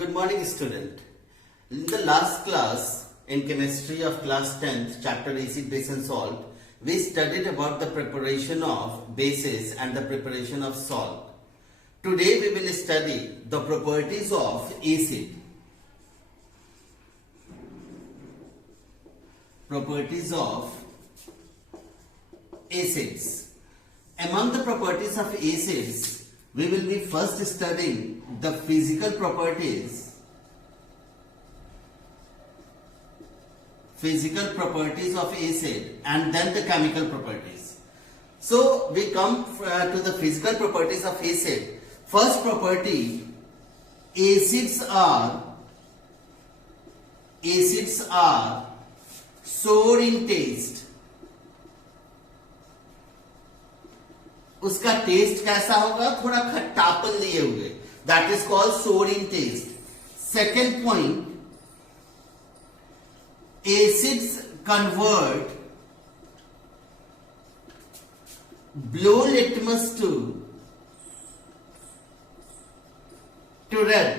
Good morning, student. In the last class in chemistry of class 10th, chapter acid, base and salt, we studied about the preparation of bases and the preparation of salt. Today we will study the properties of acid. Properties of acids. Among the properties of acids, we will be first studying the physical properties of acid and then the chemical properties. So we come to the physical properties of acid. First property, acids are sour in taste. उसका test कैसा होगा? थोड़ा खट्टापन लिए हुए. That is called sour in taste. Second point, acids convert blue litmus to red.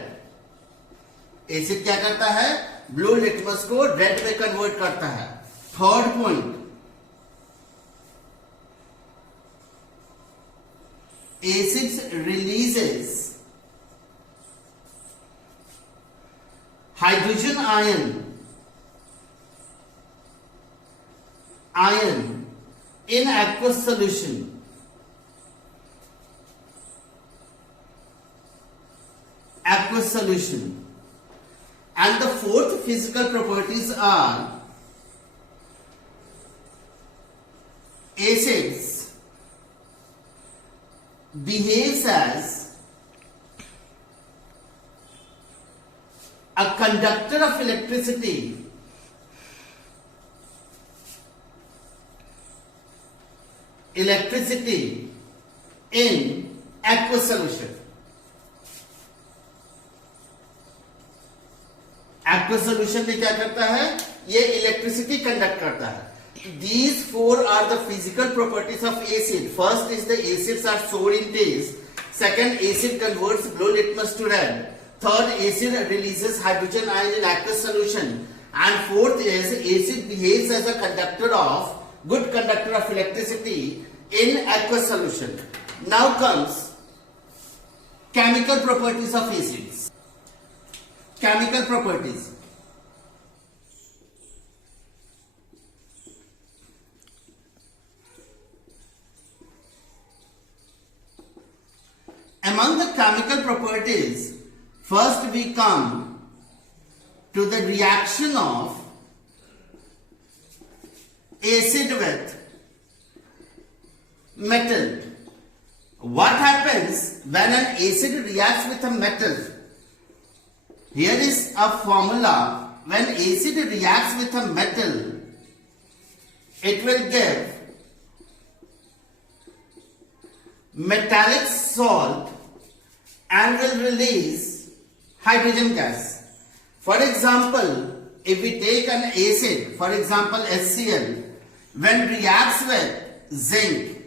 Acid क्या करता है? ब्लो लिटमस को रेड में कन्वर्ट करता है. Third point, acids releases hydrogen ion in aqueous solution. And the fourth physical properties are acids behaves as a conductor of electricity in aqueous solution. Aqueous solution में क्या करता है? ये electricity conduct करता है. These four are the physical properties of acid. First is the acids are sour in taste. Second, acid converts blue litmus to red. Third, acid releases hydrogen ion in aqueous solution. And fourth is acid behaves as a good conductor of electricity in aqueous solution. Now comes chemical properties of acids. Chemical properties. Among the chemical properties, first we come to the reaction of acid with metal. What happens when an acid reacts with a metal? Here is a formula. When acid reacts with a metal, it will give metallic salt and will release hydrogen gas. For example, if we take an acid, for example HCl, when reacts with zinc,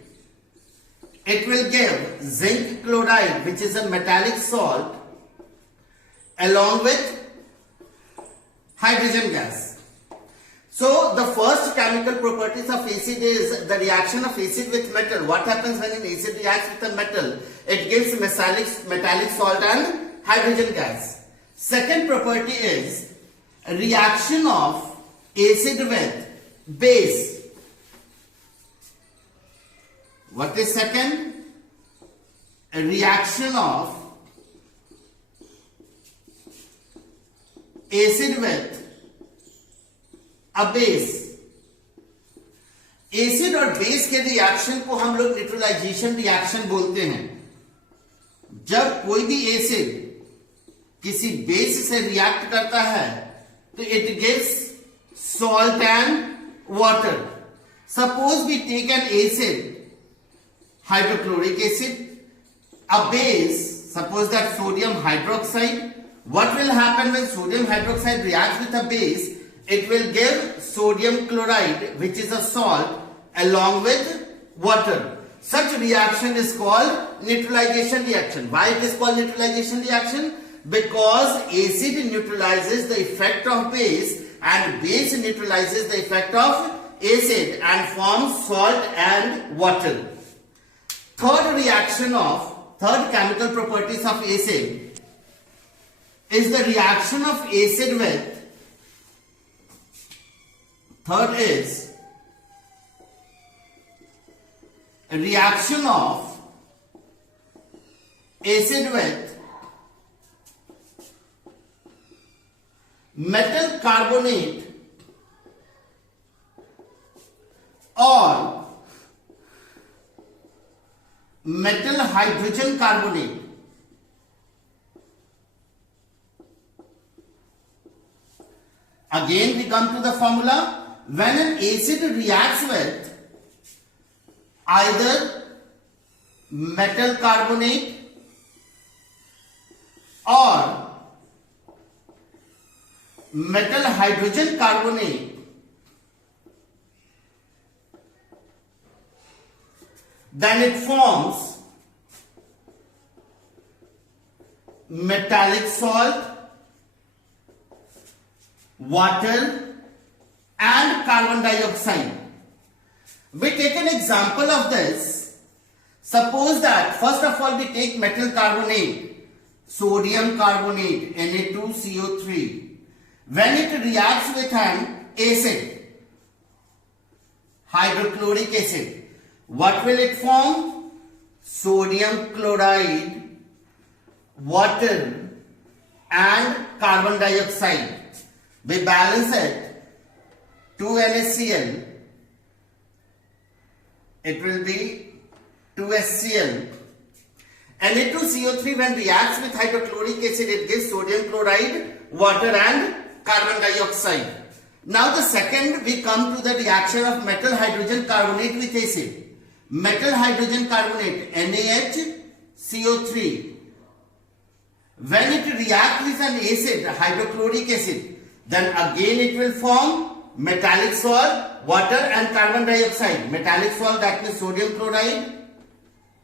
it will give zinc chloride, which is a metallic salt, along with hydrogen gas. So the first chemical properties of acid is the reaction of acid with metal. What happens when an acid reacts with a metal? It gives metallic salt and hydrogen gas. Second property is a reaction of acid with base. What is second? A reaction of acid with a base. Acid और base के reaction को हम लोग neutralisation reaction बोलते हैं. जब कोई भी एसिड किसी बेस से रिएक्ट करता है तो it gives salt and water. Suppose we take an acid, hydrochloric acid, a base, suppose that sodium hydroxide. What will happen when sodium hydroxide reacts with a base? It will give sodium chloride, which is a salt, along with water. Such reaction is called neutralization reaction. Why it is called neutralization reaction? Because acid neutralizes the effect of base and base neutralizes the effect of acid and forms salt and water. Third chemical properties of acid is the reaction of acid with, third is a reaction of acid with metal carbonate or metal hydrogen carbonate. Again we come to the formula. When an acid reacts with either metal carbonate or metal hydrogen carbonate, then it forms metallic salt, water and carbon dioxide. We take an example of this. Suppose that first of all we take metal carbonate, sodium carbonate, Na2CO3. When it reacts with an acid, hydrochloric acid, what will it form? Sodium chloride, water and carbon dioxide. We balance it. 2 NaCl, it will be 2 HCl. Na2CO3 when reacts with hydrochloric acid, it gives sodium chloride, water and carbon dioxide. Now the second we come to the reaction of metal hydrogen carbonate with acid. Metal hydrogen carbonate, NaHCO3. When it reacts with an acid, hydrochloric acid, then again it will form metallic salt, water and carbon dioxide. Metallic salt, that means sodium chloride,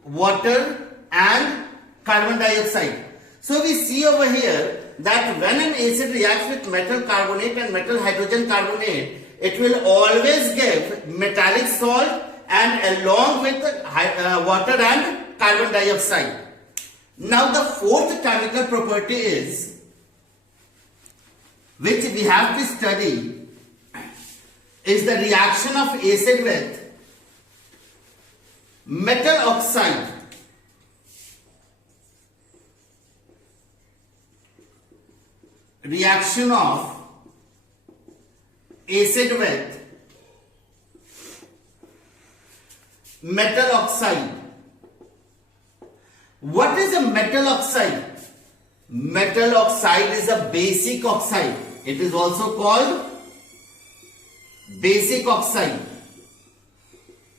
water and carbon dioxide. So we see over here that when an acid reacts with metal carbonate and metal hydrogen carbonate, it will always give metallic salt and along with water and carbon dioxide. Now the fourth chemical property is, which we have to study, is the reaction of acid with metal oxide. Reaction of acid with metal oxide. What is a metal oxide? Metal oxide is a basic oxide. It is also called basic oxide.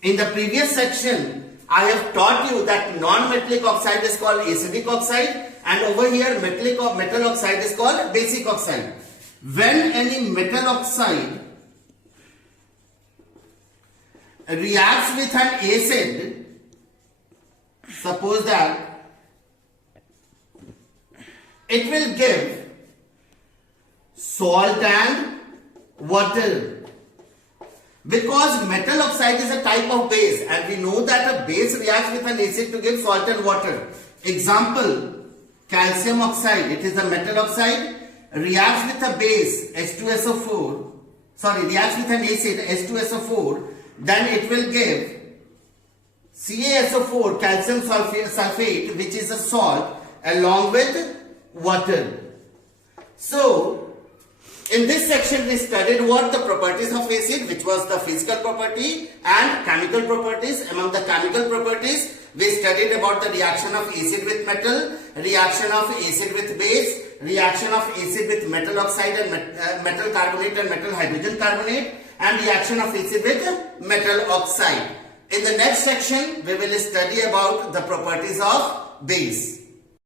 In the previous section, I have taught you that non-metallic oxide is called acidic oxide, and over here metal oxide is called basic oxide. When any metal oxide reacts with an acid, suppose that it will give salt and water. Because metal oxide is a type of base and we know that a base reacts with an acid to give salt and water. Example, calcium oxide, it is a metal oxide, reacts with a base H2SO4, reacts with an acid H2SO4, then it will give CaSO4, calcium sulfate, which is a salt, along with water. So, in this section we studied what the properties of acid, which was the physical property and chemical properties. Among the chemical properties, we studied about the reaction of acid with metal, reaction of acid with base, reaction of acid with metal oxide and metal carbonate and metal hydrogen carbonate, and reaction of acid with metal oxide. In the next section, we will study about the properties of base.